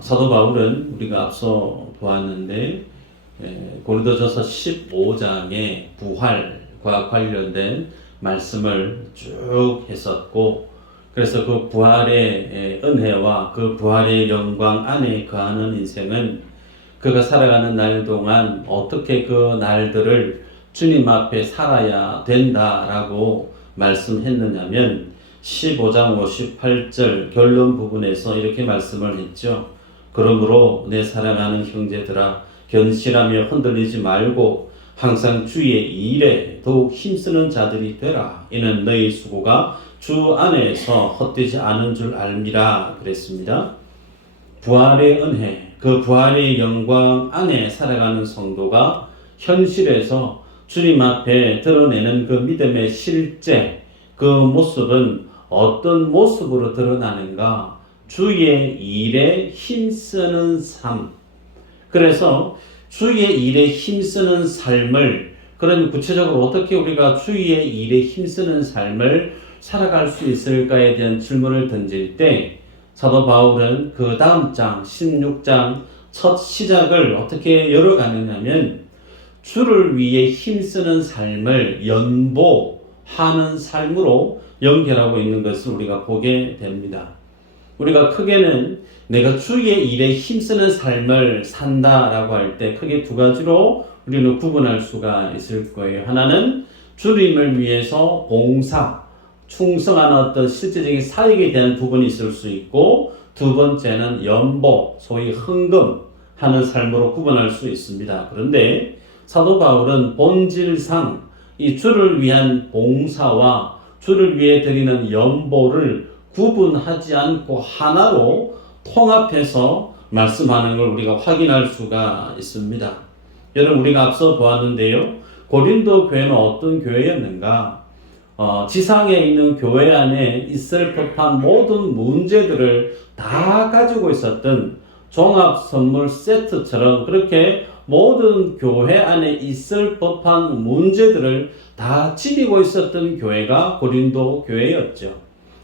사도 바울은 우리가 앞서 보았는데 고린도전서 15장의 부활과 관련된 말씀을 쭉 했었고, 그래서 그 부활의 은혜와 그 부활의 영광 안에 거하는 인생은 그가 살아가는 날 동안 어떻게 그 날들을 주님 앞에 살아야 된다라고 말씀했느냐면 15장 58절 결론 부분에서 이렇게 말씀을 했죠. 그러므로 내 사랑하는 형제들아, 견실하며 흔들리지 말고 항상 주의 일에 더욱 힘쓰는 자들이 되라. 이는 너희 수고가 주 안에서 헛되지 않은 줄 알미라 그랬습니다. 부활의 은혜, 그 부활의 영광 안에 살아가는 성도가 현실에서 주님 앞에 드러내는 그 믿음의 실제, 그 모습은 어떤 모습으로 드러나는가? 주의 일에 힘쓰는 삶. 그래서 주의 일에 힘쓰는 삶을, 그럼 구체적으로 어떻게 우리가 주의 일에 힘쓰는 삶을 살아갈 수 있을까에 대한 질문을 던질 때 사도 바울은 그 다음 장 16장 첫 시작을 어떻게 열어가느냐면 주를 위해 힘쓰는 삶을 연보하는 삶으로 연결하고 있는 것을 우리가 보게 됩니다. 우리가 크게는 내가 주의 일에 힘쓰는 삶을 산다라고 할 때 크게 두 가지로 우리는 구분할 수가 있을 거예요. 하나는 주님을 위해서 봉사, 충성하는 어떤 실제적인 사역에 대한 부분이 있을 수 있고, 두 번째는 연보, 소위 헌금하는 삶으로 구분할 수 있습니다. 그런데 사도 바울은 본질상 이 주를 위한 봉사와 주를 위해 드리는 연보를 구분하지 않고 하나로 통합해서 말씀하는 걸 우리가 확인할 수가 있습니다. 여러분, 우리가 앞서 보았는데요. 고린도 교회는 어떤 교회였는가? 지상에 있는 교회 안에 있을 법한 모든 문제들을 다 가지고 있었던 종합 선물 세트처럼 그렇게 모든 교회 안에 있을 법한 문제들을 다 지니고 있었던 교회가 고린도 교회였죠.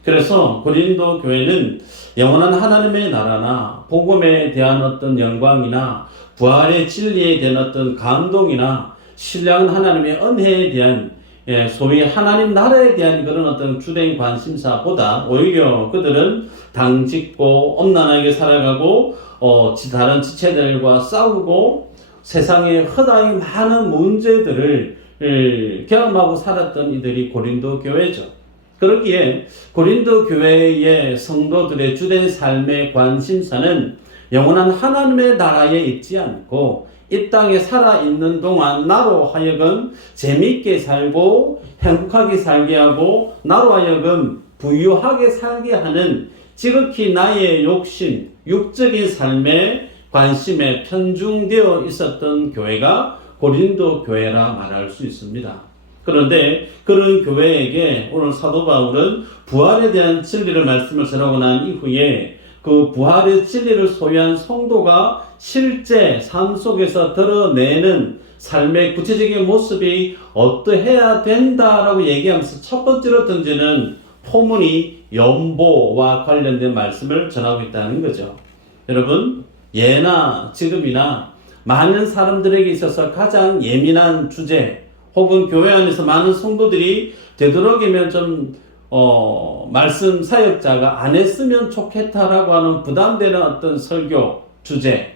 그래서 고린도 교회는 영원한 하나님의 나라나 복음에 대한 어떤 영광이나 부활의 진리에 대한 어떤 감동이나 신령한 하나님의 은혜에 대한 소위 하나님 나라에 대한 그런 어떤 주된 관심사보다 오히려 그들은 당짓고 엄난하게 살아가고 다른 지체들과 싸우고 세상에 허다히 많은 문제들을 경험하고 살았던 이들이 고린도 교회죠. 그러기에 고린도 교회의 성도들의 주된 삶의 관심사는 영원한 하나님의 나라에 있지 않고 이 땅에 살아있는 동안 나로 하여금 재미있게 살고 행복하게 살게 하고 나로 하여금 부유하게 살게 하는 지극히 나의 욕심, 육적인 삶에 관심에 편중되어 있었던 교회가 고린도 교회라 말할 수 있습니다. 그런데 그런 교회에게 오늘 사도 바울은 부활에 대한 진리를 말씀을 전하고 난 이후에 그 부활의 진리를 소유한 성도가 실제 삶 속에서 드러내는 삶의 구체적인 모습이 어떠해야 된다라고 얘기하면서 첫 번째로 던지는 포문이 연보와 관련된 말씀을 전하고 있다는 거죠. 여러분, 예나 지금이나 많은 사람들에게 있어서 가장 예민한 주제, 혹은 교회 안에서 많은 성도들이 되도록이면 좀 말씀 사역자가 안 했으면 좋겠다라고 하는 부담되는 어떤 설교 주제,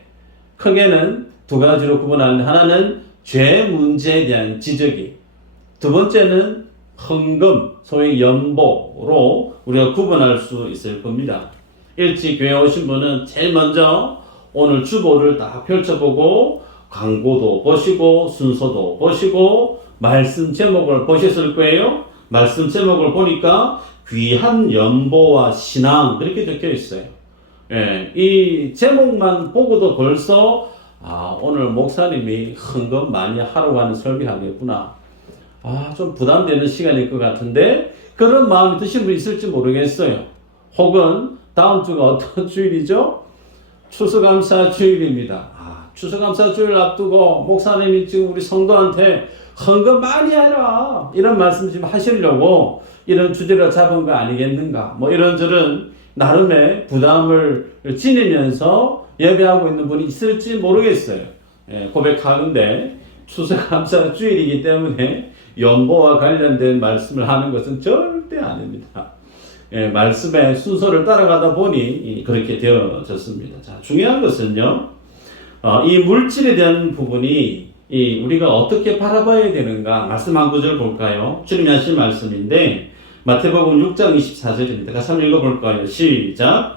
크게는 두 가지로 구분하는데, 하나는 죄 문제에 대한 지적이, 두 번째는 헌금, 소위 연보로 우리가 구분할 수 있을 겁니다. 일찍 교회 오신 분은 제일 먼저 오늘 주보를 딱 펼쳐보고 광고도 보시고 순서도 보시고 말씀 제목을 보셨을 거예요. 말씀 제목을 보니까 귀한 연보와 신앙 그렇게 적혀 있어요. 이 제목만 보고도 벌써 오늘 목사님이 헌금 많이 하러 가는 설교하겠구나. 좀 부담되는 시간일 것 같은데 그런 마음이 드시는 분 있을지 모르겠어요. 혹은 다음 주가 어떤 주일이죠? 추수감사 주일입니다. 추수감사 주일 앞두고 목사님이 지금 우리 성도한테 헌금 많이 해라 이런 말씀 좀 하시려고 이런 주제를 잡은 거 아니겠는가, 뭐 이런저런 나름의 부담을 지니면서 예배하고 있는 분이 있을지 모르겠어요. 고백하는데 추수감사 주일이기 때문에 연보와 관련된 말씀을 하는 것은 절대 아닙니다. 말씀의 순서를 따라가다 보니 그렇게 되어졌습니다. 자, 중요한 것은요, 이 물질에 대한 부분이 우리가 어떻게 바라봐야 되는가, 말씀 한 구절 볼까요? 주님이 하신 말씀인데 마태복음 6장 24절입니다. 같이 한번 읽어볼까요? 시작.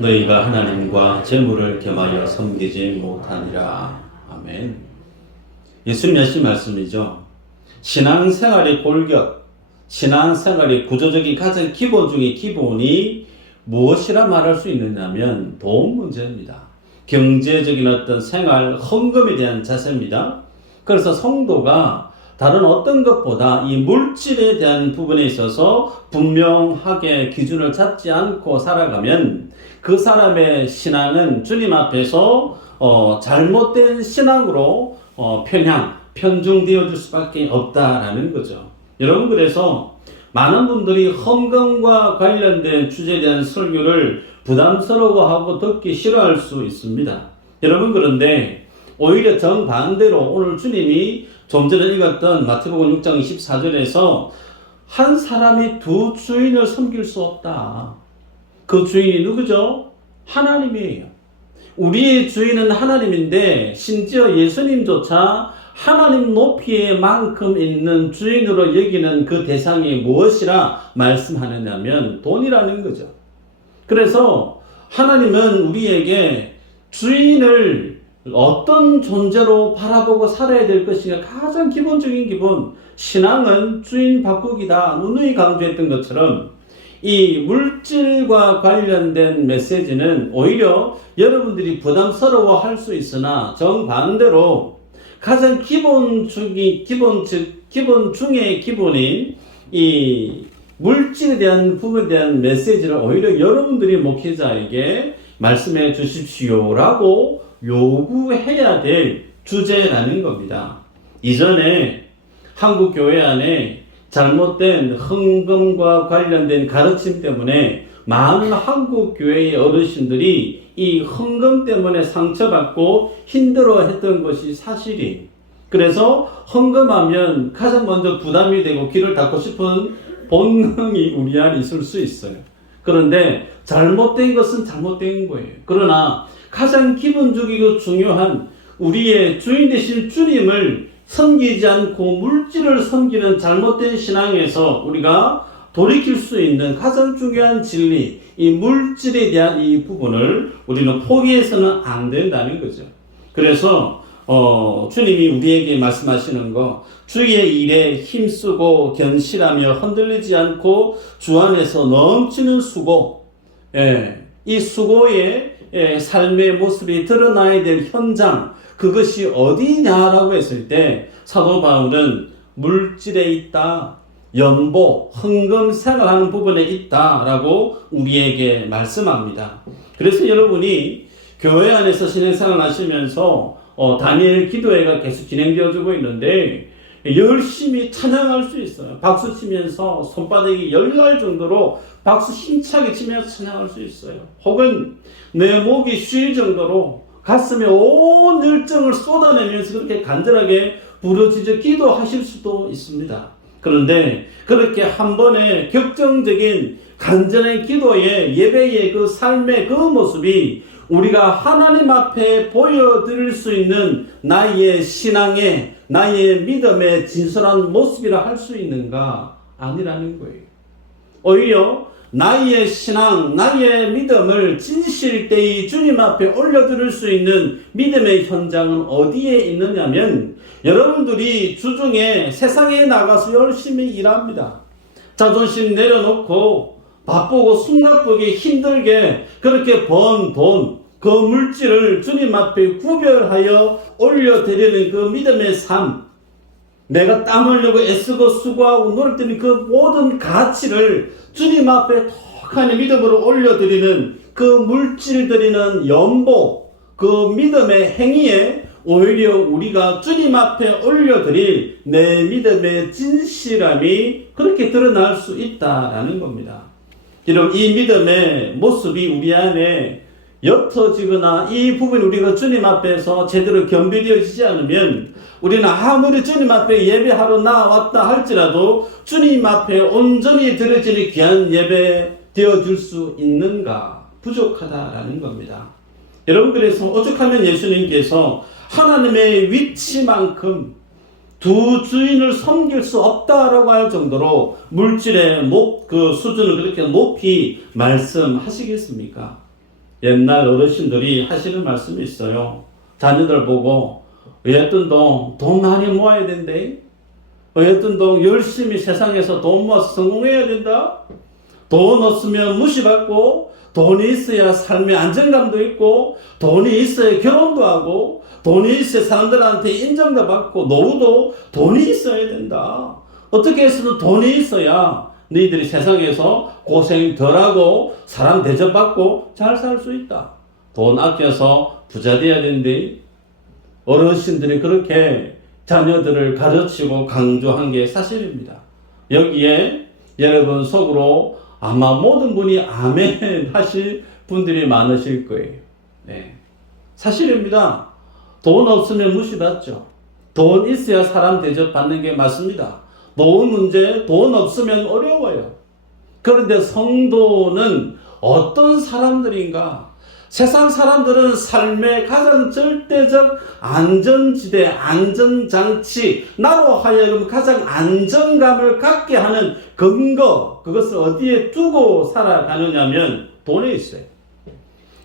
너희가 하나님과 재물을 겸하여 섬기지 못하니라. 아멘. 예수님 하신 말씀이죠. 신앙생활의 골격, 신앙생활의 구조적인 가장 기본 중의 기본이 무엇이라 말할 수 있느냐면 돈 문제입니다. 경제적인 어떤 생활, 헌금에 대한 자세입니다. 그래서 성도가 다른 어떤 것보다 이 물질에 대한 부분에 있어서 분명하게 기준을 잡지 않고 살아가면 그 사람의 신앙은 주님 앞에서 잘못된 신앙으로 편중되어질 수밖에 없다라는 거죠. 여러분, 그래서 많은 분들이 헌금과 관련된 주제에 대한 설교를 부담스러워하고 듣기 싫어할 수 있습니다. 여러분, 그런데 오히려 정반대로 오늘 주님이 좀 전에 읽었던 마태복음 6장 24절에서 한 사람이 두 주인을 섬길 수 없다. 그 주인이 누구죠? 하나님이에요. 우리의 주인은 하나님인데 심지어 예수님조차 하나님 높이에 만큼 있는 주인으로 여기는 그 대상이 무엇이라 말씀하느냐면 돈이라는 거죠. 그래서 하나님은 우리에게 주인을 어떤 존재로 바라보고 살아야 될 것인가, 가장 기본적인 기본, 신앙은 주인 바꾸기다. 누누이 강조했던 것처럼 이 물질과 관련된 메시지는 오히려 여러분들이 부담스러워 할 수 있으나 정반대로 가장 기본 중의 기본인 이 물질에 대한 부분에 대한 메시지를 오히려 여러분들이 목회자에게 말씀해 주십시오라고 요구해야 될 주제라는 겁니다. 이전에 한국 교회 안에 잘못된 헌금과 관련된 가르침 때문에 많은 한국 교회의 어르신들이 이 헌금 때문에 상처받고 힘들어했던 것이 사실이에요. 그래서 헌금하면 가장 먼저 부담이 되고 귀를 닫고 싶은 본능이 우리 안에 있을 수 있어요. 그런데 잘못된 것은 잘못된 거예요. 그러나 가장 기본적이고 중요한 우리의 주인 되신 주님을 섬기지 않고 물질을 섬기는 잘못된 신앙에서 우리가 돌이킬 수 있는 가장 중요한 진리, 이 물질에 대한 이 부분을 우리는 포기해서는 안 된다는 거죠. 그래서 주님이 우리에게 말씀하시는 거, 주의 일에 힘쓰고 견실하며 흔들리지 않고 주 안에서 넘치는 수고, 이 수고의 삶의 모습이 드러나야 될 현장, 그것이 어디냐라고 했을 때 사도 바울은 물질에 있다, 연보, 헌금 생활하는 부분에 있다라고 우리에게 말씀합니다. 그래서 여러분이 교회 안에서 신앙생활 하시면서 다니엘 기도회가 계속 진행되어지고 있는데 열심히 찬양할 수 있어요. 박수 치면서 손바닥이 열날 정도로 박수 힘차게 치면서 찬양할 수 있어요. 혹은 내 목이 쉴 정도로 가슴에 온 열정을 쏟아내면서 그렇게 간절하게 부르짖어 기도하실 수도 있습니다. 그런데 그렇게 한 번의 격정적인 간절한 기도의 예배의 그 삶의 그 모습이 우리가 하나님 앞에 보여드릴 수 있는 나의 신앙의, 나의 믿음의 진솔한 모습이라 할 수 있는가? 아니라는 거예요. 오히려 나의 신앙, 나의 믿음을 진실되이 주님 앞에 올려드릴 수 있는 믿음의 현장은 어디에 있느냐면 여러분들이 주중에 세상에 나가서 열심히 일합니다. 자존심 내려놓고 바쁘고 숨가쁘게 힘들게 그렇게 번 돈, 그 물질을 주님 앞에 구별하여 올려드리는 그 믿음의 삶, 내가 땀 흘리고 애쓰고 수고하고 노력 때는 그 모든 가치를 주님 앞에 톡하니 믿음으로 올려드리는 그 물질 드리는 연보, 그 믿음의 행위에 오히려 우리가 주님 앞에 올려드릴 내 믿음의 진실함이 그렇게 드러날 수 있다라는 겁니다. 여러분, 이 믿음의 모습이 우리 안에 옅어지거나 이 부분이 우리가 주님 앞에서 제대로 겸비되어지지 않으면 우리는 아무리 주님 앞에 예배하러 나왔다 할지라도 주님 앞에 온전히 드려지는 귀한 예배 되어줄 수 있는가? 부족하다라는 겁니다. 여러분, 그래서 오죽하면 예수님께서 하나님의 위치만큼 두 주인을 섬길 수 없다라고 할 정도로 물질의 그 수준을 그렇게 높이 말씀하시겠습니까? 옛날 어르신들이 하시는 말씀이 있어요. 자녀들 보고 어쨌든 돈 많이 모아야 된대. 어쨌든 열심히 세상에서 돈 모아서 성공해야 된다. 돈 없으면 무시받고, 돈이 있어야 삶의 안정감도 있고, 돈이 있어야 결혼도 하고, 돈이 있어야 사람들한테 인정도 받고, 노후도 돈이 있어야 된다. 어떻게 해서든 돈이 있어야 너희들이 세상에서 고생 덜하고 사람 대접받고 잘 살 수 있다. 돈 아껴서 부자 돼야 된대. 어르신들이 그렇게 자녀들을 가르치고 강조한 게 사실입니다. 여기에 여러분 속으로 아마 모든 분이 아멘 하실 분들이 많으실 거예요. 네. 사실입니다. 돈 없으면 무시받죠. 돈 있어야 사람 대접받는 게 맞습니다. 노후 문제, 돈 없으면 어려워요. 그런데 성도는 어떤 사람들인가? 세상 사람들은 삶의 가장 절대적 안전지대, 안전장치, 나로 하여금 가장 안정감을 갖게 하는 근거, 그것을 어디에 두고 살아가느냐면 돈에 있어요.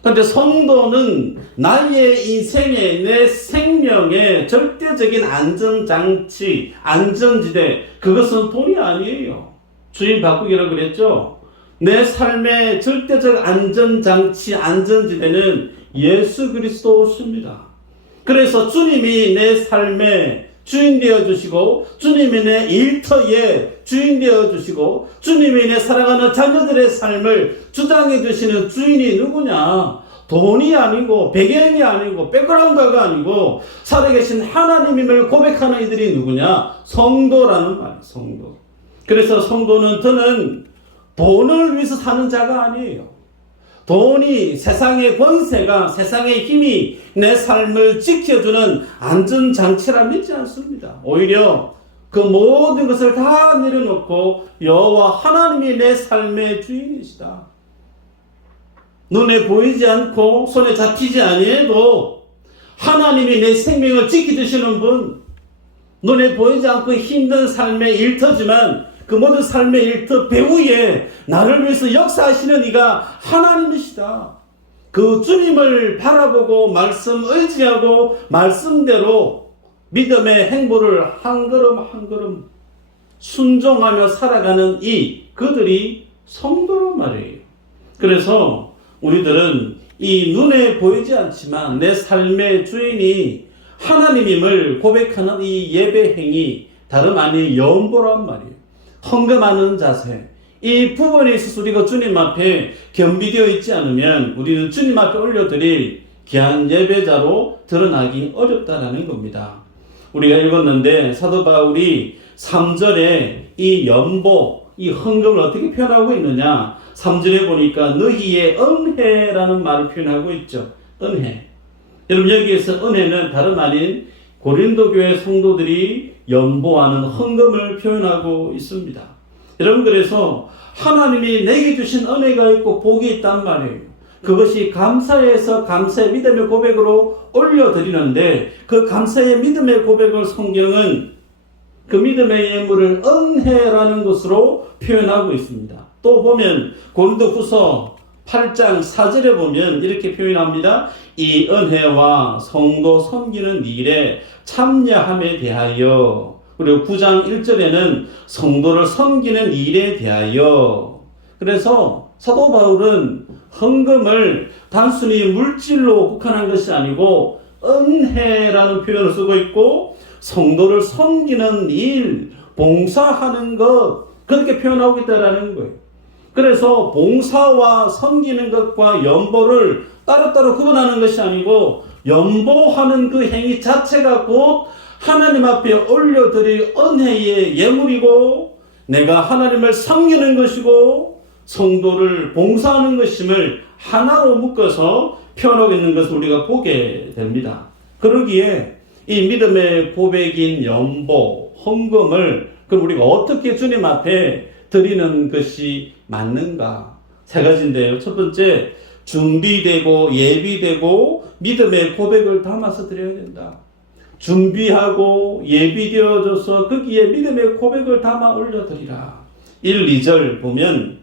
그런데 성도는 나의 인생에, 내 생명의 절대적인 안전장치, 안전지대, 그것은 돈이 아니에요. 주인 바꾸기라고 그랬죠. 내 삶의 절대적 안전장치, 안전지대는 예수 그리스도십니다. 그래서 주님이 내 삶의 주인 되어주시고, 주님이 내 일터의 주인 되어주시고, 주님이 내 살아가는 자녀들의 삶을 주장해주시는 주인이 누구냐? 돈이 아니고, 배경이 아니고, 백그라운드가 아니고, 살아계신 하나님임을 고백하는 이들이 누구냐? 성도라는 말이에요, 성도. 그래서 성도는 저는 돈을 위해서 사는 자가 아니에요. 돈이, 세상의 권세가, 세상의 힘이 내 삶을 지켜주는 안전장치라 믿지 않습니다. 오히려 그 모든 것을 다 내려놓고 여호와 하나님이 내 삶의 주인이시다. 눈에 보이지 않고 손에 잡히지 아니해도 하나님이 내 생명을 지켜주시는 분, 눈에 보이지 않고 힘든 삶의 일터지만 그 모든 삶의 일터 배후에 나를 위해서 역사하시는 이가 하나님이시다. 그 주님을 바라보고 말씀 의지하고 말씀대로 믿음의 행보를 한 걸음 한 걸음 순종하며 살아가는 그들이 성도란 말이에요. 그래서 우리들은 이 눈에 보이지 않지만 내 삶의 주인이 하나님임을 고백하는 이 예배 행위, 다름 아닌 연보란 말이에요. 헌금하는 자세, 이 부분에 있어서 우리가 주님 앞에 겸비되어 있지 않으면 우리는 주님 앞에 올려드릴 귀한 예배자로 드러나기 어렵다라는 겁니다. 우리가 읽었는데 사도 바울이 3절에 이 연보, 이 헌금을 어떻게 표현하고 있느냐? 3절에 보니까 너희의 은혜라는 말을 표현하고 있죠. 은혜. 여러분, 여기에서 은혜는 다름 아닌 고린도 교회 성도들이 연보하는 헌금을 표현하고 있습니다. 여러분, 그래서 하나님이 내게 주신 은혜가 있고 복이 있단 말이에요. 그것이 감사해서 감사의 믿음의 고백으로 올려드리는데 그 감사의 믿음의 고백을 성경은 그 믿음의 예물을 은혜라는 것으로 표현하고 있습니다. 또 보면 고린도후서 8장 4절에 보면 이렇게 표현합니다. 이 은혜와 성도 섬기는 일에 참여함에 대하여, 그리고 9장 1절에는 성도를 섬기는 일에 대하여. 그래서 사도 바울은 헌금을 단순히 물질로 국한한 것이 아니고 은혜라는 표현을 쓰고 있고 성도를 섬기는 일, 봉사하는 것, 그렇게 표현하고 있다는 거예요. 그래서 봉사와 섬기는 것과 연보를 따로따로 구분하는 것이 아니고 연보하는 그 행위 자체가 곧 하나님 앞에 올려드릴 은혜의 예물이고 내가 하나님을 섬기는 것이고 성도를 봉사하는 것임을 하나로 묶어서 표현하고 있는 것을 우리가 보게 됩니다. 그러기에 이 믿음의 고백인 연보, 헌금을 그럼 우리가 어떻게 주님 앞에 드리는 것이 맞는가? 세 가지인데요. 첫 번째, 준비되고 예비되고 믿음의 고백을 담아서 드려야 된다. 준비하고 예비되어져서 거기에 믿음의 고백을 담아 올려드리라. 1, 2절 보면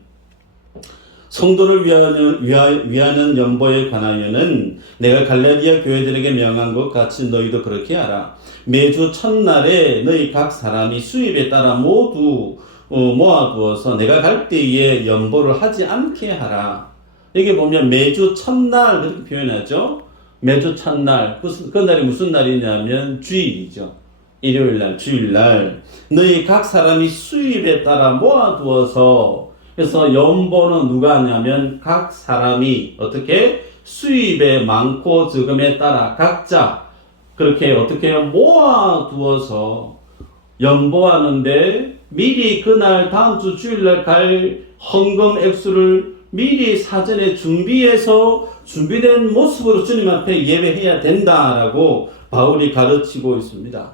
성도를 위하는 연보에 관하여는 내가 갈라디아 교회들에게 명한 것 같이 너희도 그렇게 하라. 매주 첫날에 너희 각 사람이 수입에 따라 모두 모아두어서 내가 갈 때에 연보를 하지 않게 하라. 여기 보면 매주 첫날 그렇게 표현하죠. 매주 첫날, 그 날이 무슨 날이냐면 주일이죠. 일요일날, 주일날 너희 각 사람이 수입에 따라 모아두어서, 그래서 연보는 누가 하냐면 각 사람이 어떻게 수입에 많고 적음에 따라 각자 그렇게 어떻게 모아두어서 연보하는데 미리 그날 다음 주 주일날 갈 헌금 액수를 미리 사전에 준비해서 준비된 모습으로 주님 앞에 예배해야 된다라고 바울이 가르치고 있습니다.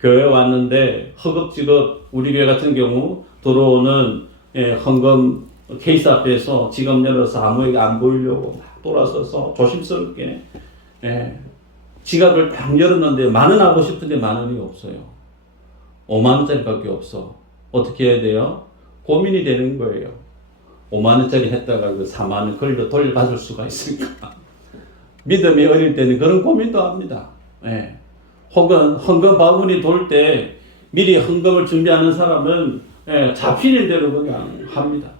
교회 왔는데 허겁지겁 우리 교회 같은 경우 들어오는 헌금 케이스 앞에서 지갑 열어서 아무에게 안 보이려고 막 돌아서서 조심스럽게 지갑을 딱 열었는데 10,000원 하고 싶은데 10,000원이 없어요. 50,000원짜리밖에 없어. 어떻게 해야 돼요? 고민이 되는 거예요. 50,000원짜리 했다가 그 40,000원 걸려 돌려받을 수가 있으니까. 믿음이 어릴 때는 그런 고민도 합니다. 혹은 헌금 바구니 돌 때 미리 헌금을 준비하는 사람은 잡히는 대로 그냥 합니다.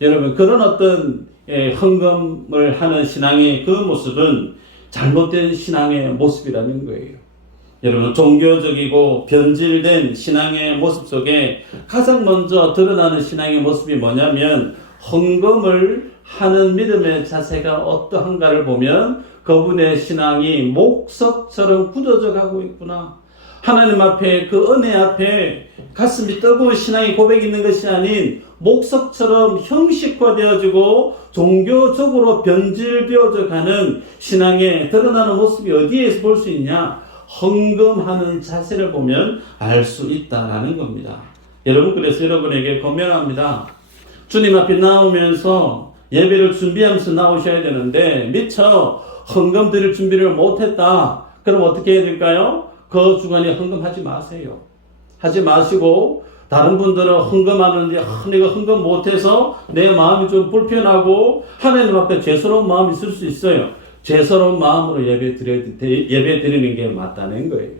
여러분, 그런 어떤 헌금을 하는 신앙의 그 모습은 잘못된 신앙의 모습이라는 거예요. 여러분, 종교적이고 변질된 신앙의 모습 속에 가장 먼저 드러나는 신앙의 모습이 뭐냐면 헌금을 하는 믿음의 자세가 어떠한가를 보면 그분의 신앙이 목석처럼 굳어져 가고 있구나. 하나님 앞에 그 은혜 앞에 가슴이 뜨거운 신앙의 고백이 있는 것이 아닌 목석처럼 형식화되어지고 종교적으로 변질되어져 가는 신앙에 드러나는 모습이 어디에서 볼 수 있냐? 헌금하는 자세를 보면 알 수 있다라는 겁니다. 여러분, 그래서 여러분에게 권면합니다. 주님 앞에 나오면서 예배를 준비하면서 나오셔야 되는데 미처 헌금 드릴 준비를 못했다. 그럼 어떻게 해야 될까요? 그 주간에 헌금하지 마세요. 하지 마시고 다른 분들은 헌금하는데 내가 헌금 못해서 내 마음이 좀 불편하고 하나님 앞에 죄스러운 마음이 있을 수 있어요. 죄스러운 마음으로 예배 드리는 게 맞다는 거예요.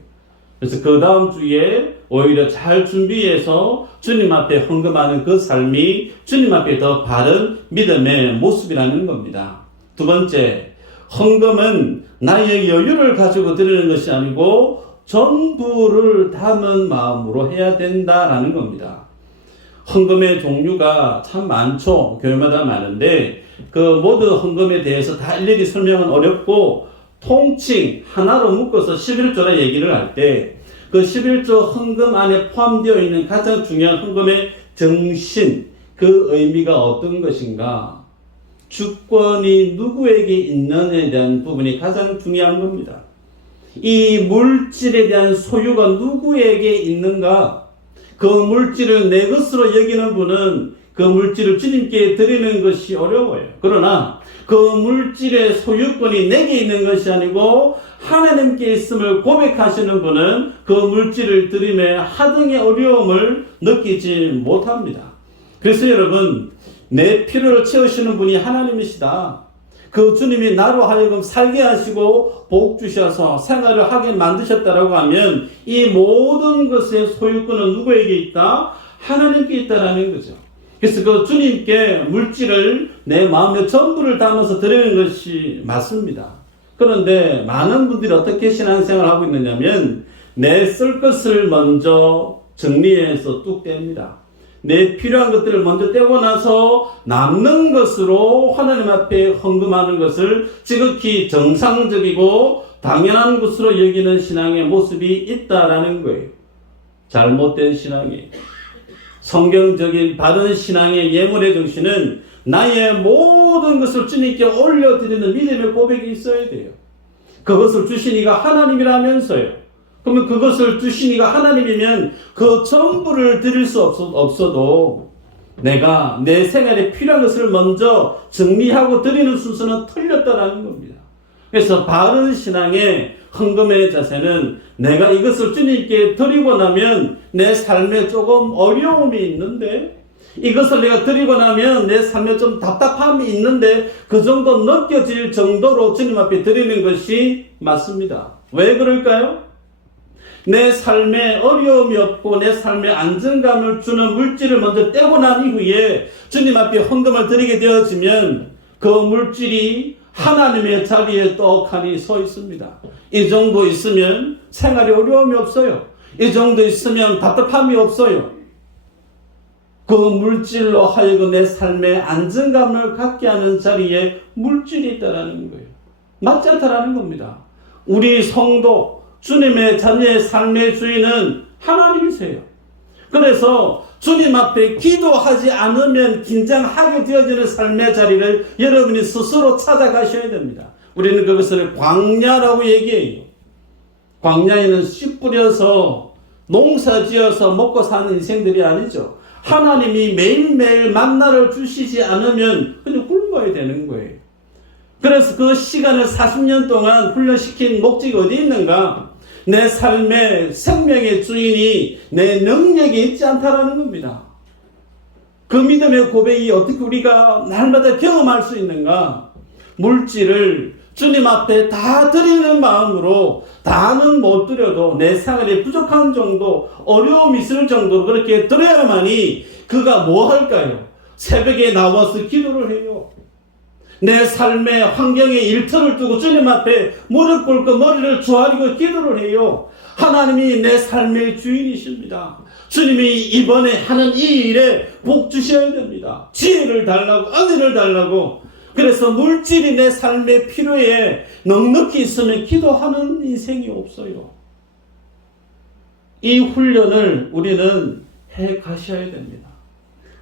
그래서 그 다음 주에 오히려 잘 준비해서 주님 앞에 헌금하는 그 삶이 주님 앞에 더 바른 믿음의 모습이라는 겁니다. 두 번째, 헌금은 나의 여유를 가지고 드리는 것이 아니고 전부를 담은 마음으로 해야 된다라는 겁니다. 헌금의 종류가 참 많죠. 교회마다 많은데 그 모든 헌금에 대해서 다 일일이 설명은 어렵고 통칭 하나로 묶어서 11조라 얘기를 할 때 그 11조 헌금 안에 포함되어 있는 가장 중요한 헌금의 정신, 그 의미가 어떤 것인가? 주권이 누구에게 있느냐에 대한 부분이 가장 중요한 겁니다. 이 물질에 대한 소유가 누구에게 있는가? 그 물질을 내 것으로 여기는 분은 그 물질을 주님께 드리는 것이 어려워요. 그러나 그 물질의 소유권이 내게 있는 것이 아니고 하나님께 있음을 고백하시는 분은 그 물질을 드림에 하등의 어려움을 느끼지 못합니다. 그래서 여러분, 내 필요를 채우시는 분이 하나님이시다. 그 주님이 나로 하여금 살게 하시고 복 주셔서 생활을 하게 만드셨다라고 하면 이 모든 것의 소유권은 누구에게 있다? 하나님께 있다라는 거죠. 그래서 그 주님께 물질을 내 마음의 전부를 담아서 드리는 것이 맞습니다. 그런데 많은 분들이 어떻게 신앙생활을 하고 있느냐면 내 쓸 것을 먼저 정리해서 뚝 뗍니다. 내 필요한 것들을 먼저 떼고 나서 남는 것으로 하나님 앞에 헌금하는 것을 지극히 정상적이고 당연한 것으로 여기는 신앙의 모습이 있다라는 거예요. 잘못된 신앙이. 성경적인 바른 신앙의 예물의 정신은 나의 모든 것을 주님께 올려드리는 믿음의 고백이 있어야 돼요. 그것을 주신 이가 하나님이라면서요. 그러면 그것을 주신 이가 하나님이면 그 전부를 드릴 수 없어도 내가 내 생활에 필요한 것을 먼저 정리하고 드리는 순서는 틀렸다라는 겁니다. 그래서 바른 신앙의 헌금의 자세는 내가 이것을 주님께 드리고 나면 내 삶에 조금 어려움이 있는데, 이것을 내가 드리고 나면 내 삶에 좀 답답함이 있는데 그 정도 느껴질 정도로 주님 앞에 드리는 것이 맞습니다. 왜 그럴까요? 내 삶에 어려움이 없고 내 삶에 안정감을 주는 물질을 먼저 떼고 난 이후에 주님 앞에 헌금을 드리게 되어지면 그 물질이 하나님의 자리에 떡하니 서 있습니다. 이 정도 있으면 생활에 어려움이 없어요. 이 정도 있으면 답답함이 없어요. 그 물질로 하여금 내 삶에 안정감을 갖게 하는 자리에 물질이 있다라는 거예요. 맞지 않다라는 겁니다. 우리 성도, 주님의 자녀의 삶의 주인은 하나님이세요. 그래서 주님 앞에 기도하지 않으면 긴장하게 되어지는 삶의 자리를 여러분이 스스로 찾아가셔야 됩니다. 우리는 그것을 광야라고 얘기해요. 광야에는 씨 뿌려서 농사 지어서 먹고 사는 인생들이 아니죠. 하나님이 매일매일 만나를 주시지 않으면 그냥 굶어야 되는 거예요. 그래서 그 시간을 40년 동안 훈련시킨 목적이 어디 있는가? 내 삶의 생명의 주인이 내 능력이 있지 않다라는 겁니다. 그 믿음의 고백이 어떻게 우리가 날마다 경험할 수 있는가? 물질을 주님 앞에 다 드리는 마음으로 다는 못 드려도 내 생활에 부족한 정도, 어려움이 있을 정도로 그렇게 드려야만이 그가 뭐 할까요? 새벽에 나와서 기도를 해요. 내 삶의 환경에 일터를 두고 주님 앞에 무릎 꿇고 머리를 조아리고 기도를 해요. 하나님이 내 삶의 주인이십니다. 주님이 이번에 하는 이 일에 복 주셔야 됩니다. 지혜를 달라고, 은혜를 달라고. 그래서 물질이 내 삶의 필요에 넉넉히 있으면 기도하는 인생이 없어요. 이 훈련을 우리는 해 가셔야 됩니다.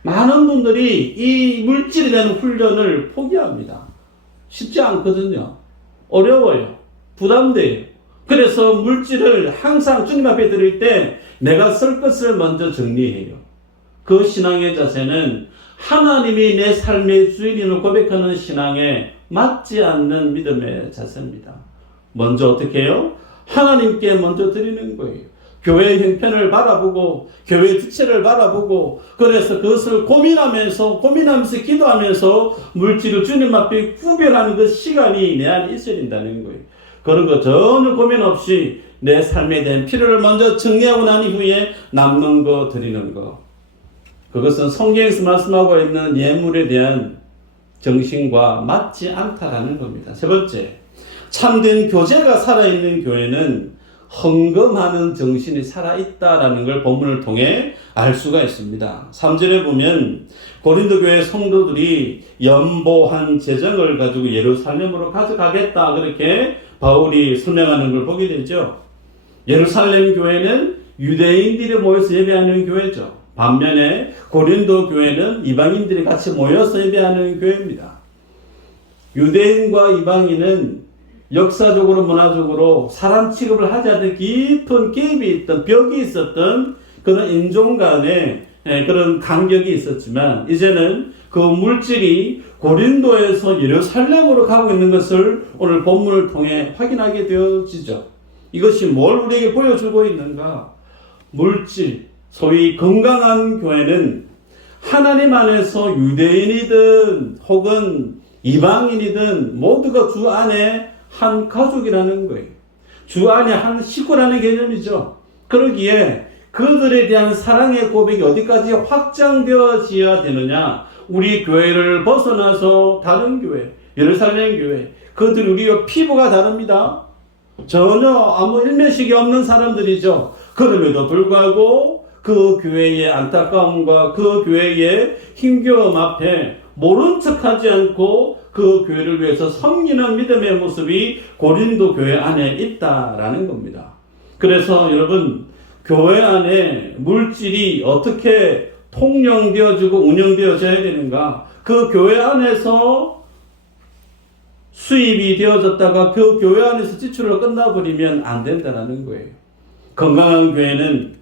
많은 분들이 이 물질이라는 훈련을 포기합니다. 쉽지 않거든요. 어려워요. 부담돼요. 그래서 물질을 항상 주님 앞에 드릴 때 내가 쓸 것을 먼저 정리해요. 그 신앙의 자세는 하나님이 내 삶의 주인임을 고백하는 신앙에 맞지 않는 믿음의 자세입니다. 먼저 어떻게 해요? 하나님께 먼저 드리는 거예요. 교회 형편을 바라보고 교회 주체를 바라보고 그래서 그것을 고민하면서 기도하면서 물질을 주님 앞에 구별하는 그 시간이 내 안에 있어야 된다는 거예요. 그런 거 전혀 고민 없이 내 삶에 대한 필요를 먼저 정리하고 난 이후에 남는 거 드리는 거. 그것은 성경에서 말씀하고 있는 예물에 대한 정신과 맞지 않다라는 겁니다. 세 번째, 참된 교제가 살아있는 교회는 헌금하는 정신이 살아있다라는 걸 본문을 통해 알 수가 있습니다. 3절에 보면 고린도 교회 성도들이 연보한 재정을 가지고 예루살렘으로 가져가겠다 그렇게 바울이 설명하는 걸 보게 되죠. 예루살렘 교회는 유대인들이 모여서 예배하는 교회죠. 반면에 고린도 교회는 이방인들이 같이 모여서 예배하는 교회입니다. 유대인과 이방인은 역사적으로 문화적으로 사람 취급을 하지 않는 깊은 갭이 있던 벽이 있었던 그런 인종 간의 그런 간격이 있었지만 이제는 그 물질이 고린도에서 예루살렘으로 가고 있는 것을 오늘 본문을 통해 확인하게 되어지죠. 이것이 뭘 우리에게 보여주고 있는가? 물질, 소위 건강한 교회는 하나님 안에서 유대인이든 혹은 이방인이든 모두가 주 안에 한 가족이라는 거예요. 주 안에 한 식구라는 개념이죠. 그러기에 그들에 대한 사랑의 고백이 어디까지 확장되어져야 되느냐? 우리 교회를 벗어나서 다른 교회, 예루살렘 교회, 그들이 우리와 피부가 다릅니다. 전혀 아무 일면식이 없는 사람들이죠. 그럼에도 불구하고 그 교회의 안타까움과 그 교회의 힘겨움 앞에 모른 척하지 않고 그 교회를 위해서 섬기는 믿음의 모습이 고린도 교회 안에 있다라는 겁니다. 그래서 여러분, 교회 안에 물질이 어떻게 통용되어지고 운영되어져야 되는가? 그 교회 안에서 수입이 되어졌다가 그 교회 안에서 지출로 끝나버리면 안 된다는 거예요. 건강한 교회는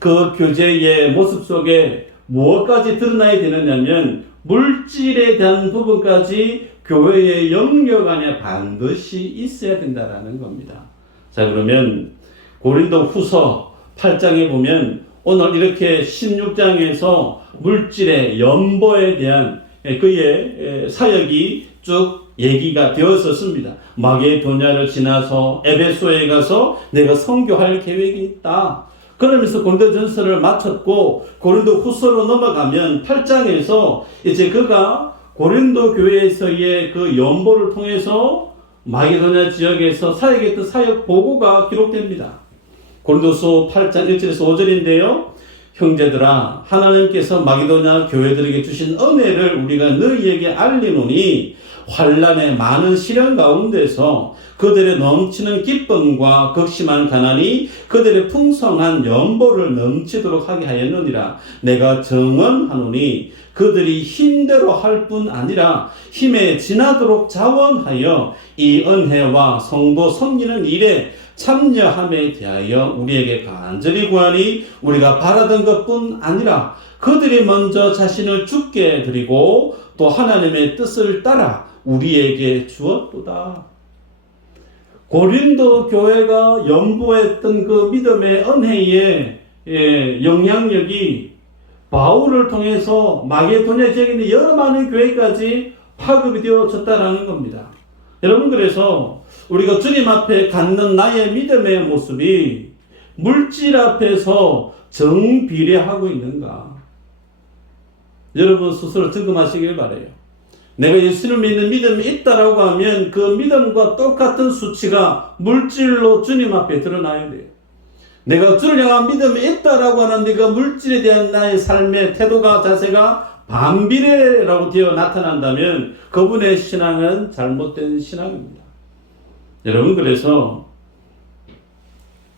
그 교제의 모습 속에 무엇까지 드러나야 되느냐면 물질에 대한 부분까지 교회의 영역 안에 반드시 있어야 된다는 겁니다. 자, 그러면 고린도 후서 8장에 보면 오늘 이렇게 16장에서 물질의 연보에 대한 그의 사역이 쭉 얘기가 되었었습니다. 마게도냐를 지나서 에베소에 가서 내가 선교할 계획이 있다. 그러면서 고린도전서를 마쳤고 고린도 후서로 넘어가면 8장에서 이제 그가 고린도 교회에서의 그 연보를 통해서 마게도냐 지역에서 사역했던 사역 보고가 기록됩니다. 고린도서 8장 1절에서 5절인데요. 형제들아, 하나님께서 마게도냐 교회들에게 주신 은혜를 우리가 너희에게 알리노니 환난의 많은 시련 가운데서 그들의 넘치는 기쁨과 극심한 가난이 그들의 풍성한 연보를 넘치도록 하게 하였느니라. 내가 정언하노니 그들이 힘대로 할 뿐 아니라 힘에 지나도록 자원하여 이 은혜와 성도 섬기는 일에 참여함에 대하여 우리에게 간절히 구하니 우리가 바라던 것뿐 아니라 그들이 먼저 자신을 주께 드리고 또 하나님의 뜻을 따라 우리에게 주었도다. 고린도 교회가 연보했던 그 믿음의 은혜의 영향력이 바울을 통해서 마게도냐 지역에 있는 여러 많은 교회까지 파급이 되어졌다라는 겁니다. 여러분, 그래서 우리가 주님 앞에 갖는 나의 믿음의 모습이 물질 앞에서 정비례하고 있는가? 여러분 스스로 점검하시길 바라요. 내가 예수를 믿는 믿음이 있다라고 하면 그 믿음과 똑같은 수치가 물질로 주님 앞에 드러나야 돼요. 내가 주를 향한 믿음이 있다라고 하는데 그 물질에 대한 나의 삶의 태도가 자세가 반비례라고 되어 나타난다면 그분의 신앙은 잘못된 신앙입니다. 여러분, 그래서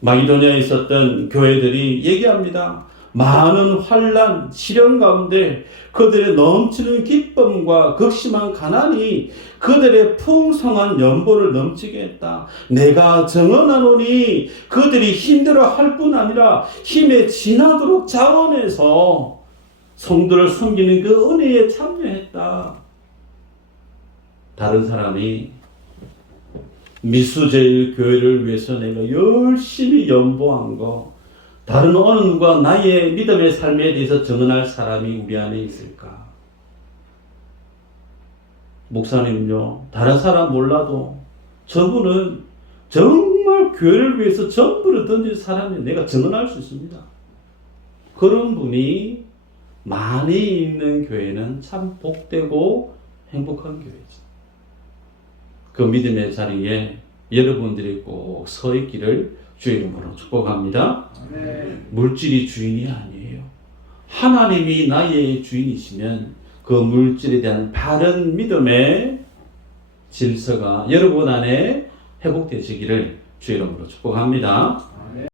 마게도냐에 있었던 교회들이 얘기합니다. 많은 환난, 시련 가운데 그들의 넘치는 기쁨과 극심한 가난이 그들의 풍성한 연보를 넘치게 했다. 내가 정언하노니 그들이 힘들어 할 뿐 아니라 힘에 지나도록 자원해서 성도를 섬기는 그 은혜에 참여했다. 다른 사람이 미수제일교회를 위해서 내가 열심히 연보한 거, 다른 어느 누가 나의 믿음의 삶에 대해서 증언할 사람이 우리 안에 있을까? 목사님요, 다른 사람 몰라도 저분은 정말 교회를 위해서 전부를 던진 사람이 내가 증언할 수 있습니다. 그런 분이 많이 있는 교회는 참 복되고 행복한 교회죠. 그 믿음의 자리에 여러분들이 꼭 서 있기를 주의 이름으로 축복합니다. 물질이 주인이 아니에요. 하나님이 나의 주인이시면 그 물질에 대한 바른 믿음의 질서가 여러분 안에 회복되시기를 주의 이름으로 축복합니다.